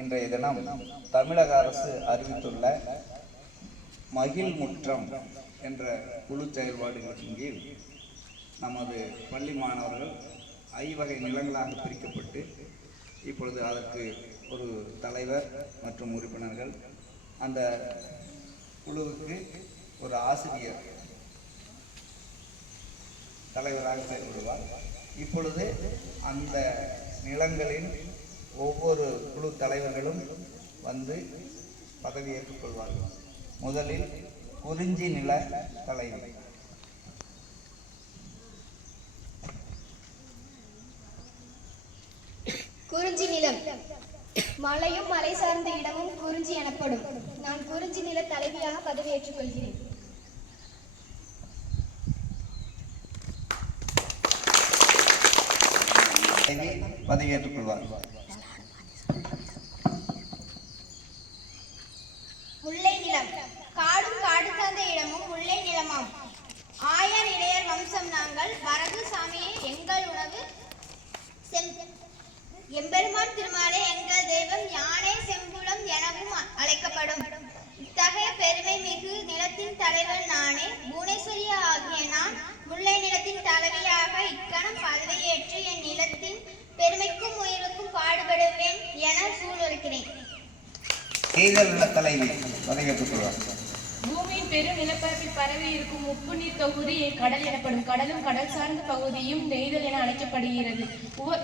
இன்றைய தினம் தமிழக அரசு அறிவித்துள்ள மகிழ் முற்றம் என்ற குழு செயல்பாடுகளின் கீழ் நமது பள்ளி மாணவர்கள் ஐவகை நிலங்களாக பிரிக்கப்பட்டு இப்பொழுது அதற்கு ஒரு தலைவர் மற்றும் உறுப்பினர்கள், அந்த குழுவுக்கு ஒரு ஆசிரியர் தலைவராக செயல்படுவார். இப்பொழுது அந்த நிலங்களின் ஒவ்வொரு குழு தலைவர்களும் வந்து பதவியேற்றுக் கொள்வார்கள். முதலில் குறிஞ்சி நில தலைவர். குறிஞ்சி நிலம் மலையும் மலை சார்ந்த இடமும் குறிஞ்சி எனப்படும். நான் குறிஞ்சி நில தலைவியாக பதவியேற்றுக் கொள்கிறேன். பதவியேற்றுக் கொள்வார். முல்லை நிலம் காடும் காடு சார்ந்த இடமும் முல்லை நிலமாம். ஆயர் இளையர் வம்சம் நாங்கள், வரகு சாமியே எங்கள் உணவு, எம்பெருமான் திருமாலே எங்கள் தெய்வம், யானை செம்புலம் எனவும் அழைக்கப்படும். இத்தகைய பெருமை மிகு நிலத்தின் தலைவர் நானே, புவனேஸ்வரி ஆகிய நான் முல்லை நிலத்தின் தலைவியாக இக்கணம் பதவியேற்று என் நிலத்தின் பெருமைக்கும் உயிருக்கும் பாடுபடுவேன் என சூளுரைக்கிறேன். பூமியின் பெரும் நிலப்பரப்பில் பரவி இருக்கும் உப்பு நீர் தொகுதி கடல் எனப்படும். கடலும் கடல் சார்ந்த பகுதியும் நெய்தல் என அழைக்கப்படுகிறது.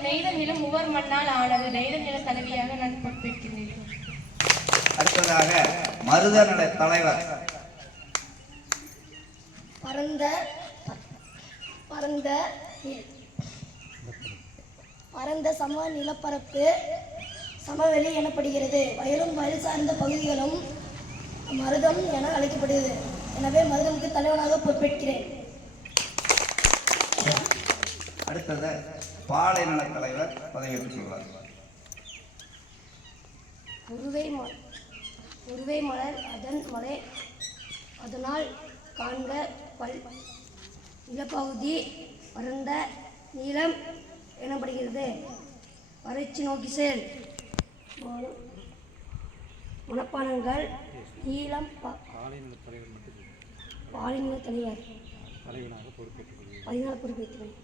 நெய்தல் நிலம் உவர் மண்ணால் ஆனது. நெய்தல் நில தலைவியாக நான் பொறுப்பேற்கிறேன். அடுத்ததாக மருத நில தலைவர். பரந்த சம நிலப்பரப்பு சமவெளி எனப்படுகிறது. வயலும் வயல் சார்ந்த பகுதிகளும் மருதம் என அழைக்கப்படுகிறது. எனவே மருதமுக்கு தலைவனாக பொறுப்பேற்கிறேன். அடுத்தது பாலை நில தலைவர் பதவியேற்றுக் கொள்வார். உருவை மலர் அதன் மலை அதனால் காண்க நிலப்பகுதி பரந்த நீளம் எனப்படுகிறது. வறட்சி நோக்கி செல் மனப்பானங்கள் நீளம் பாலின தலைவர் பொறுப்பேற்கிறேன்.